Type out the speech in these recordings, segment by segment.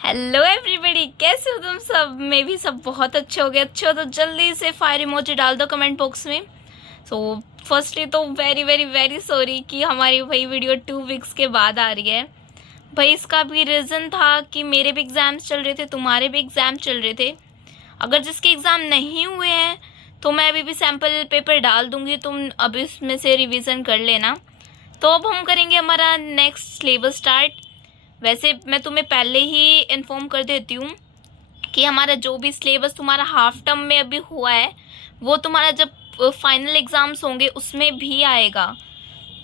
Hello everybody, कैसे हो तुम सब। मैं भी सब बहुत अच्छे हो गए। अच्छे हो तो जल्दी से फायर इमोजी डाल दो कमेंट बॉक्स में। सो फर्स्टली तो वेरी वेरी वेरी सॉरी कि हमारी भाई वीडियो 2 वीक्स के बाद आ रही है। भाई इसका भी रीज़न था कि मेरे भी एग्ज़ाम्स चल रहे थे, तुम्हारे भी एग्ज़ाम चल रहे थे। अगर जिसके एग्ज़ाम नहीं हुए हैं तो मैं अभी भी सैम्पल पेपर डाल दूँगी, तुम अब इसमें से रिविज़न कर लेना। तो अब हम करेंगे हमारा नेक्स्ट सिलेबस स्टार्ट। वैसे मैं तुम्हें पहले ही इन्फॉर्म कर देती हूँ कि हमारा जो भी सिलेबस तुम्हारा हाफ टर्म में अभी हुआ है वो तुम्हारा जब फाइनल एग्ज़ाम्स होंगे उसमें भी आएगा।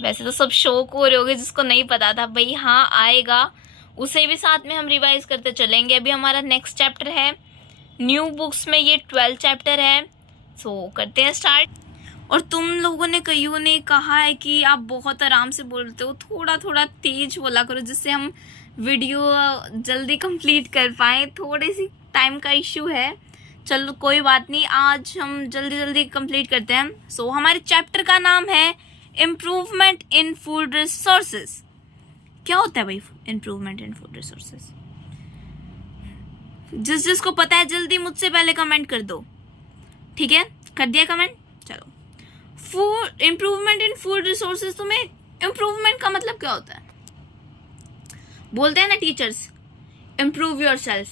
वैसे तो सब शौक हो रहे होगे, जिसको नहीं पता था भाई हाँ आएगा, उसे भी साथ में हम रिवाइज करते चलेंगे। अभी हमारा नेक्स्ट चैप्टर है, न्यू बुक्स में ये 12 चैप्टर है। सो करते हैं स्टार्ट। और तुम लोगों ने कईयों ने कहा है कि आप बहुत आराम से बोलते हो, थोड़ा थोड़ा तेज बोला करो जिससे हम वीडियो जल्दी कंप्लीट कर पाए। थोड़ी सी टाइम का इश्यू है, चलो कोई बात नहीं, आज हम जल्दी जल्दी कंप्लीट करते हैं। सो हमारे चैप्टर का नाम है इम्प्रूवमेंट इन फूड रिसोर्सेज। क्या होता है भाई इम्प्रूवमेंट इन फूड रिसोर्सेज? जिसको पता है जल्दी मुझसे पहले कमेंट कर दो। ठीक है, कर दिया कमेंट। चलो, food improvement in food resources, तुम्हें इम्प्रूवमेंट का मतलब क्या होता है? बोलते हैं ना teachers, improve your self,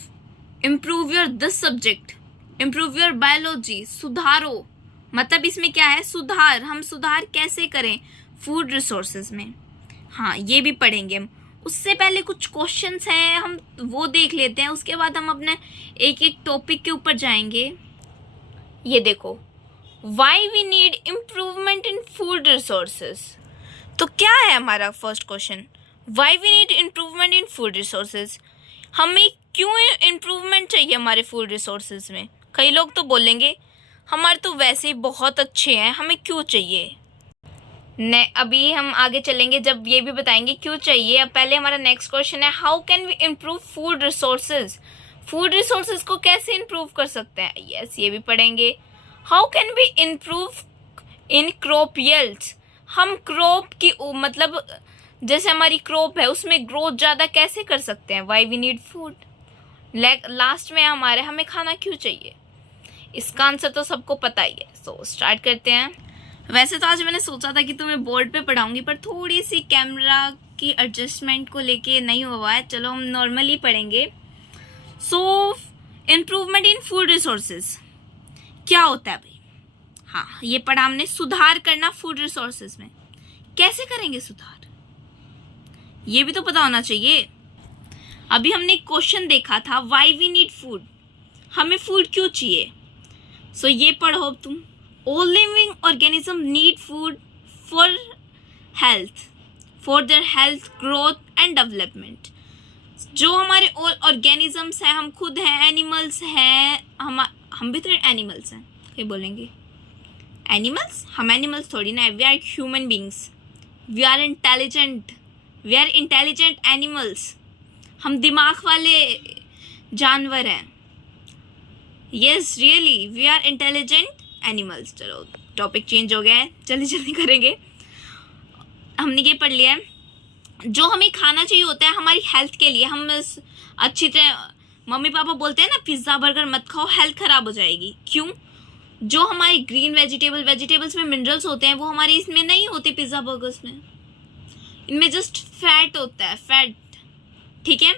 improve your this subject, improve your biology, सुधारो। मतलब इसमें क्या है? सुधार। हम सुधार कैसे करें फूड रिसोर्सेज में, हाँ ये भी पढ़ेंगे हम। उससे पहले कुछ क्वेश्चंस हैं, हम वो देख लेते हैं, उसके बाद हम अपने एक एक टॉपिक के ऊपर जाएंगे। ये देखो, why we need improvement in food resources. तो क्या है हमारा first question, why we need improvement in food resources. हमें क्यों इम्प्रूवमेंट चाहिए हमारे फूड रिसोर्सेज में? कई लोग तो बोलेंगे हमारे तो वैसे ही बहुत अच्छे हैं, हमें क्यों चाहिए। अभी हम आगे चलेंगे जब ये भी बताएंगे क्यों चाहिए। अब पहले हमारा नेक्स्ट क्वेश्चन है, how can we improve food resources. Food resources को कैसे इम्प्रूव कर सकते हैं? यस, ये भी पढ़ेंगे। How can we improve in crop yields. हम क्रॉप की मतलब जैसे हमारी क्रॉप है उसमें ग्रोथ ज़्यादा कैसे कर सकते हैं? Why we need food. Last में हमें खाना क्यों चाहिए? इसका आंसर तो सबको पता ही है। सो स्टार्ट करते हैं। वैसे तो आज मैंने सोचा था कि तुम्हें बोर्ड पे पढ़ाऊंगी, पर थोड़ी सी कैमरा की एडजस्टमेंट को लेके नहीं हुआ है। चलो हम नॉर्मली पढ़ेंगे। सो इम्प्रूवमेंट इन फूड रिसोर्सेज क्या होता है भाई? हाँ, ये पढ़ा हमने, सुधार करना फूड रिसोर्सेज में। कैसे करेंगे सुधार, ये भी तो पता होना चाहिए। अभी हमने एक क्वेश्चन देखा था, वाई वी नीड फूड, हमें फूड क्यों चाहिए। सो ये पढ़ो तुम, all living organism need food for health, for their health, growth and development. जो हमारे ऑर्गेनिजम्स हैं, हम खुद हैं, एनिमल्स हैं, हम भी तो एनिमल्स हैं। क्या बोलेंगे एनिमल्स? हम एनिमल्स थोड़ी ना है, we are human beings, we are intelligent, we are intelligent animals. हम दिमाग वाले जानवर हैं। Yes really, we are intelligent animals. चलो टॉपिक चेंज हो गया है, जल्दी जल्दी करेंगे। हमने ये पढ़ लिया है, जो हमें खाना चाहिए होता है हमारी हेल्थ के लिए। हम अच्छी तरह, मम्मी पापा बोलते हैं ना पिज़्ज़ा बर्गर मत खाओ, हेल्थ ख़राब हो जाएगी। क्यों? जो हमारी ग्रीन वेजिटेबल्स में मिनरल्स होते हैं वो हमारे इसमें नहीं होते, पिज़्ज़ा बर्गर्स में। इनमें जस्ट फैट होता है, फैट। ठीक है।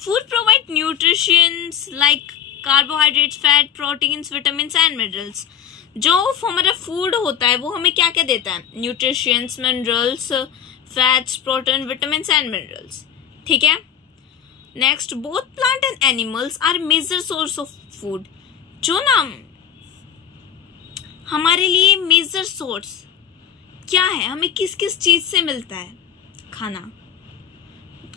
Food provide nutritions like carbohydrates, fat, proteins, vitamins and minerals. जो हमारा फूड होता है वो हमें क्या क्या देता है? Nutritions, minerals, fats, protein, vitamins and minerals. ठीक है। Next, both plant and animals are major source of food. जो ना हमारे लिए मेजर सोर्स क्या है, हमें किस किस चीज से मिलता है खाना?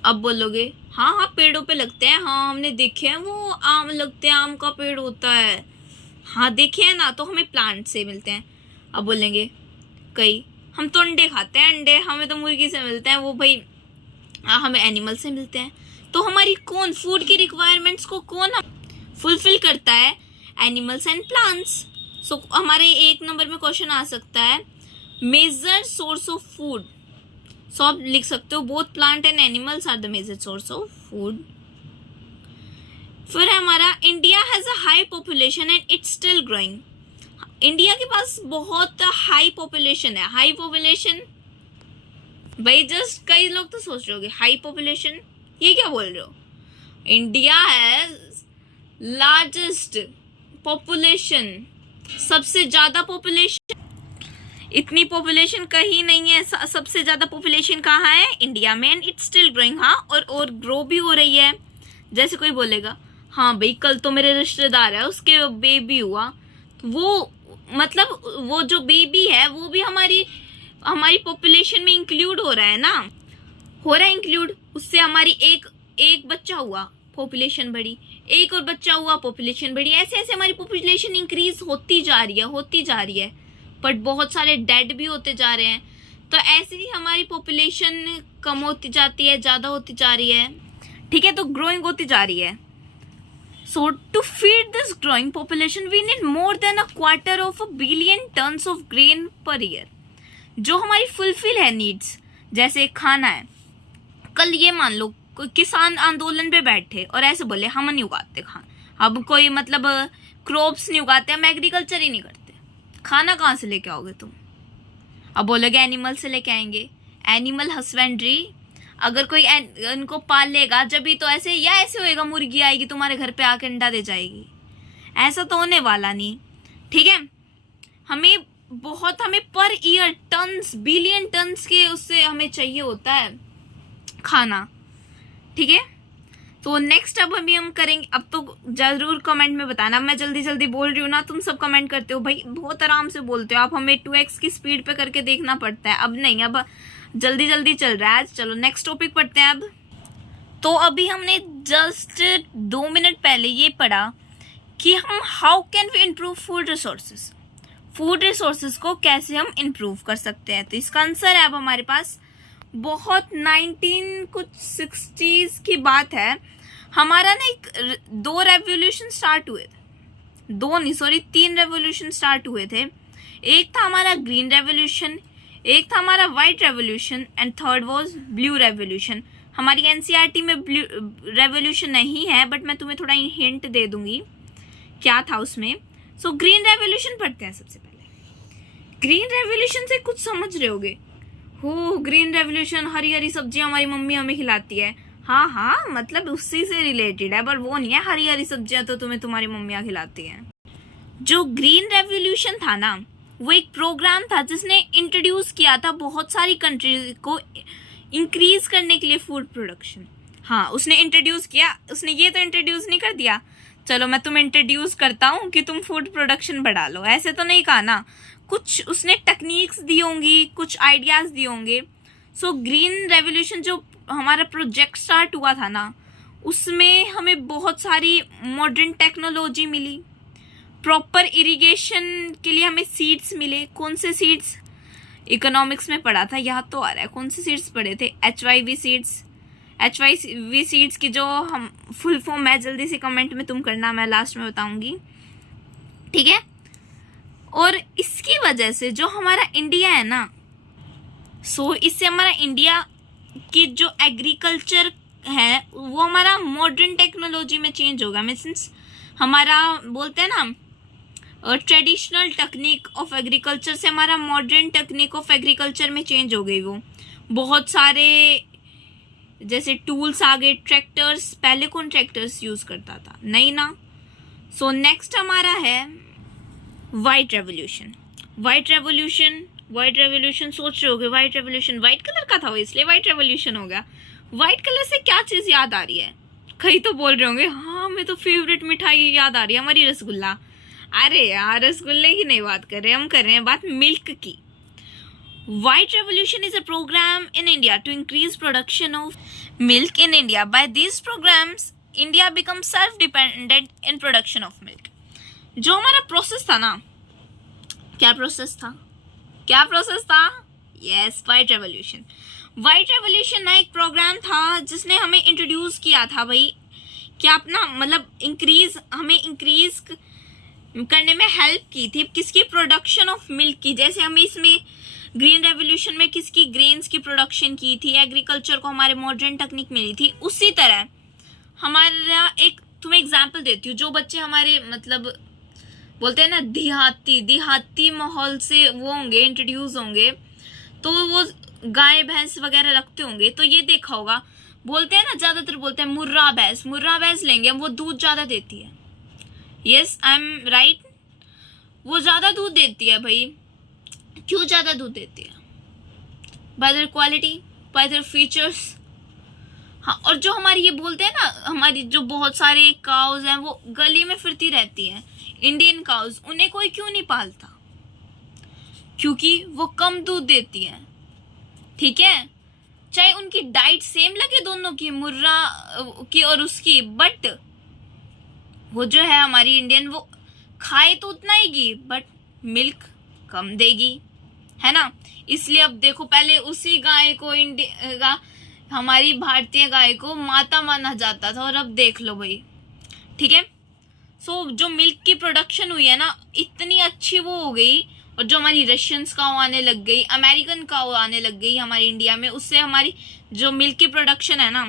अब बोलोगे हाँ हाँ पेड़ों पे लगते हैं, हाँ हमने देखे हैं, वो आम लगते हैं, आम का पेड़ होता है, हाँ देखे हैं ना, तो हमें प्लांट से मिलते हैं। अब बोलेंगे कई हम तो अंडे खाते हैं, अंडे हमें तो मुर्गी से मिलते हैं, वो भाई हमें एनिमल से मिलते हैं। तो हमारी कौन फूड की रिक्वायरमेंट्स को कौन फुलफिल करता है? Animals and plants. सो हमारे 1 नंबर में क्वेश्चन आ सकता है, major source of food. So आप लिख सकते हो, both plant and animals are the major source of food. फिर हमारा India has a high population and it's still growing. India के पास बहुत हाई पॉपुलेशन है। हाई पॉपुलेशन भाई जस्ट कई लोग तो सोच रहे होंगे हाई पॉपुलेशन ये क्या बोल रहे हो। इंडिया हैज लार्जेस्ट पॉपुलेशन, सबसे ज्यादा पॉपुलेशन। इतनी पॉपुलेशन कहीं नहीं है। सबसे ज्यादा पॉपुलेशन कहाँ है? इंडिया में। And it's still growing. हाँ, और ग्रो भी हो रही है। जैसे कोई बोलेगा हाँ भाई कल तो मेरे रिश्तेदार है उसके बेबी हुआ, वो मतलब वो जो बेबी है वो भी हमारी पॉपुलेशन में इंक्लूड हो रहा है ना, हो रहा है इंक्लूड। उससे हमारी एक बच्चा हुआ पॉपुलेशन बढ़ी, एक और बच्चा हुआ पॉपुलेशन बढ़ी, ऐसे ऐसे हमारी पॉपुलेशन इंक्रीज होती जा रही है। बट बहुत सारे डेड भी होते जा रहे हैं, तो ऐसे ही हमारी पॉपुलेशन कम होती जाती है, ज़्यादा होती जा रही है। ठीक है, तो ग्रोइंग होती जा रही है। So to feed this growing population we need more than 250 billion tons of grain per year. जो हमारी फुलफिल है नीड्स, जैसे खाना है। कल ये मान लो किसान आंदोलन पे बैठे और ऐसे बोले हम नहीं उगाते खाना, अब कोई मतलब क्रॉप्स नहीं उगाते, हम एग्रीकल्चर ही नहीं करते, खाना कहाँ से लेके आओगे तुम? अब बोलोगे एनिमल से लेके आएंगे। एनिमल हस्बेंड्री, अगर कोई उनको पाल लेगा जब भी तो ऐसे या ऐसे होएगा, मुर्गी आएगी तुम्हारे घर पे आके अंडा दे जाएगी, ऐसा तो होने वाला नहीं। ठीक है, हमें per year turns, billion turns के उससे हमें चाहिए होता है खाना। ठीक है, तो नेक्स्ट अब हम करेंगे। अब तो जरूर कमेंट में बताना, मैं जल्दी जल्दी बोल रही हूँ ना, तुम सब कमेंट करते हो भाई बहुत आराम से बोलते हो आप, हमें 2x की स्पीड पे करके देखना पड़ता है। अब नहीं, अब जल्दी जल्दी चल रहा है। चलो नेक्स्ट टॉपिक पढ़ते हैं अब। तो अभी हमने जस्ट 2 मिनट पहले ये पढ़ा कि हम how can we improve food resources, food resources को कैसे हम इम्प्रूव कर सकते हैं। तो इसका आंसर है अब हमारे पास बहुत 1960s की बात है। हमारा ना 2 रेवोल्यूशन स्टार्ट हुए थे, 3 रेवोल्यूशन स्टार्ट हुए थे। एक था हमारा ग्रीन रेवोल्यूशन, एक था हमारा white revolution and third was blue revolution. हमारी एनसीईआरटी में ब्लू रेवोल्यूशन नहीं है, बट मैं तुम्हें थोड़ा हिंट दे दूंगी क्या था उसमें। सो ग्रीन रेवोल्यूशन पढ़ते हैं सबसे पहले। ग्रीन रेवोल्यूशन से कुछ समझ रहे होगे, हो ग्रीन रेवोल्यूशन हरी हरी सब्जियां हमारी मम्मी हमें खिलाती है। हाँ, मतलब उसी से रिलेटेड है, पर वो नहीं है हरी हरी सब्जियां तो तुम्हें तुम्हारी मम्मियाँ खिलाती हैं। जो ग्रीन रेवोल्यूशन था ना, वो एक प्रोग्राम था जिसने इंट्रोड्यूस किया था बहुत सारी कंट्रीज को इंक्रीज करने के लिए फूड प्रोडक्शन। हाँ, उसने इंट्रोड्यूस किया, उसने ये तो इंट्रोड्यूस नहीं कर दिया चलो मैं तुम्हें इंट्रोड्यूस करता हूँ कि तुम फूड प्रोडक्शन बढ़ा लो, ऐसे तो नहीं कहा ना। कुछ उसने टेक्निक्स दी होंगी, कुछ आइडियाज दिए होंगे। सो ग्रीन रेवोल्यूशन जो हमारा प्रोजेक्ट स्टार्ट हुआ था ना, उसमें हमें बहुत सारी मॉडर्न टेक्नोलॉजी मिली, प्रॉपर इरिगेशन के लिए हमें सीड्स मिले। कौन से सीड्स? इकोनॉमिक्स में पढ़ा था, याद तो आ रहा है। कौन से सीड्स पढ़े थे? HYV seeds. HYV सीड्स की जो हम फुल फॉर्म है जल्दी से कमेंट में तुम करना, मैं लास्ट में बताऊंगी। ठीक है, और इसकी वजह से जो हमारा इंडिया है ना, सो इससे हमारा इंडिया की जो एग्रीकल्चर है वो हमारा मॉडर्न टेक्नोलॉजी में चेंज होगा। मीन्स हमारा बोलते हैं ना ट्रेडिशनल टेक्निक ऑफ एग्रीकल्चर से हमारा मॉडर्न टेक्निक ऑफ एग्रीकल्चर में चेंज हो गई। वो बहुत सारे जैसे टूल्स आ गए, ट्रैक्टर्स। पहले कौन ट्रैक्टर्स यूज करता था? नहीं ना। सो नेक्स्ट हमारा है वाइट रेवोल्यूशन। वाइट रेवोल्यूशन सोच रहे होगे, वाइट रेवोल्यूशन वाइट कलर का था वो, इसलिए वाइट रेवोल्यूशन हो गया। वाइट कलर से क्या चीज़ याद आ रही है? कई तो बोल रहे होंगे हाँ मैं तो फेवरेट मिठाई याद आ रही है हमारी, रसगुल्ला। अरे यार, रसगुल्ले की नहीं बात कर रहे, हम कर रहे हैं बात मिल्क की। White Revolution is a program in India to increase production of milk in India. By these programs, India becomes self-dependent in production of milk. जो हमारा प्रोसेस था ना, क्या प्रोसेस था? Yes, White Revolution. White Revolution ना एक programme था जिसने हमें इंट्रोड्यूस किया था भाई, क्या अपना मतलब हमें इंक्रीज करने में हेल्प की थी। किसकी? प्रोडक्शन ऑफ मिल्क की। जैसे हमें इसमें ग्रीन रेवोल्यूशन में किसकी? ग्रेन्स की प्रोडक्शन की थी, एग्रीकल्चर को हमारे मॉडर्न टेक्निक मिली थी। उसी तरह हमारा एक तुम्हें एग्जाम्पल देती हूँ, जो बच्चे हमारे मतलब बोलते हैं ना देहाती माहौल से वो होंगे, इंट्रोड्यूस होंगे, तो वो गाय भैंस वगैरह रखते होंगे, तो ये देखा होगा, बोलते हैं ना, ज्यादातर बोलते हैं मुर्रा भैंस लेंगे हम, वो दूध ज्यादा देती है। यस, आई एम राइट, वो ज्यादा दूध देती है भाई। क्यों ज्यादा दूध देती है? Bye there quality, bye their features. हाँ, और जो हमारी ये बोलते हैं ना, हमारी जो बहुत सारे काउज हैं वो गली में फिरती रहती हैं, इंडियन काउज, उन्हें कोई क्यों नहीं पालता? क्योंकि वो कम दूध देती हैं, ठीक है, चाहे उनकी डाइट सेम लगे दोनों की, मुर्रा की और उसकी, बट वो जो है हमारी इंडियन, वो खाए तो उतना ही, बट मिल्क कम देगी, है ना। इसलिए अब देखो, पहले उसी गाय को हमारी भारतीय गाय को माता माना जाता था, और अब देख लो भाई, ठीक है। सो जो मिल्क की प्रोडक्शन हुई है ना, इतनी अच्छी वो हो गई, और जो हमारी रशियंस काऊ आने लग गई, अमेरिकन काऊ आने लग गई हमारी इंडिया में, उससे हमारी जो मिल्क की प्रोडक्शन है ना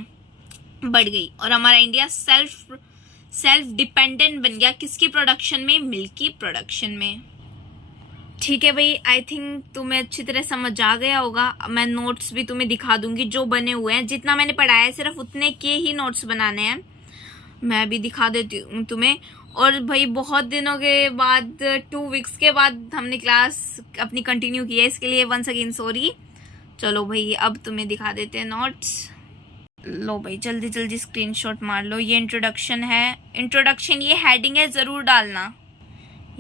बढ़ गई, और हमारा इंडिया सेल्फ डिपेंडेंट बन गया। किसकी प्रोडक्शन में? मिल्क की प्रोडक्शन में। ठीक है भाई, आई थिंक तुम्हें अच्छी तरह समझ आ गया होगा। मैं नोट्स भी तुम्हें दिखा दूंगी जो बने हुए हैं, जितना मैंने पढ़ाया है सिर्फ उतने के ही नोट्स बनाने हैं, मैं भी दिखा देती हूँ तुम्हें। और भाई बहुत दिनों के बाद, 2 वीक्स के बाद हमने क्लास अपनी कंटिन्यू की है, इसके लिए वंस अगेन सॉरी। चलो भाई, अब तुम्हें दिखा देते हैं नोट्स। लो भाई, जल्दी जल्दी स्क्रीनशॉट मार लो। ये इंट्रोडक्शन है, इंट्रोडक्शन ये हेडिंग है, ज़रूर डालना।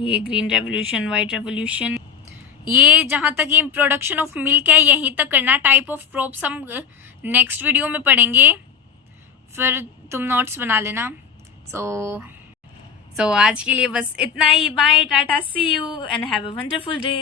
ये ग्रीन रेवोल्यूशन, वाइट रेवोल्यूशन, ये जहाँ तक ये प्रोडक्शन ऑफ मिल्क है यहीं तक करना। टाइप ऑफ क्रॉप्स हम नेक्स्ट वीडियो में पढ़ेंगे, फिर तुम नोट्स बना लेना। सो आज के लिए बस इतना ही। Bye, tata, see you and have a wonderful day.